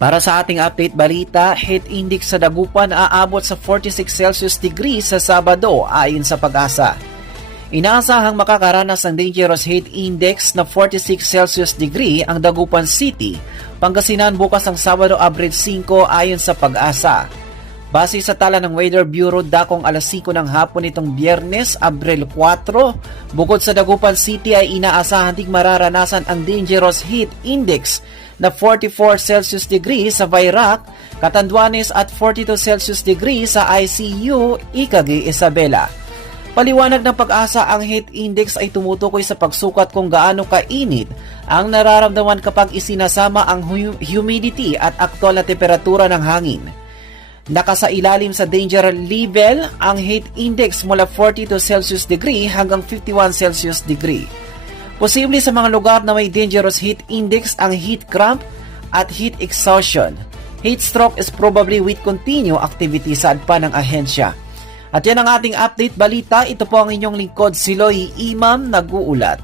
Para sa ating update balita, heat index sa Dagupan aabot sa 46 Celsius degree sa Sabado ayon sa Pag-asa. Inaasahang makakaranas ng dangerous heat index na 46 Celsius degree ang Dagupan City, Pangasinan bukas ang Sabado Abril 5 ayon sa Pag-asa. Base sa tala ng Weather Bureau, dakong alas 5 ng hapon itong Biyernes, Abril 4, bukod sa Dagupan City ay inaasahan ding mararanasan ang dangerous heat index na 44 Celsius degree sa Virac, Catanduanes at 42 Celsius degree sa ICU, Ikagi, Isabela. Paliwanag ng Pag-asa, ang heat index ay tumutukoy sa pagsukat kung gaano kainit ang nararamdaman kapag isinasama ang humidity at aktwal na temperatura ng hangin. Nakasailalim sa danger level ang heat index mula 42 Celsius degree hanggang 51 Celsius degree. Posible sa mga lugar na may dangerous heat index ang heat cramp at heat exhaustion. Heat stroke is probably with continued activity sa pa ng ahensya. At yan ang ating update balita. Ito po ang inyong lingkod, Siloy Imam, nag-uulat.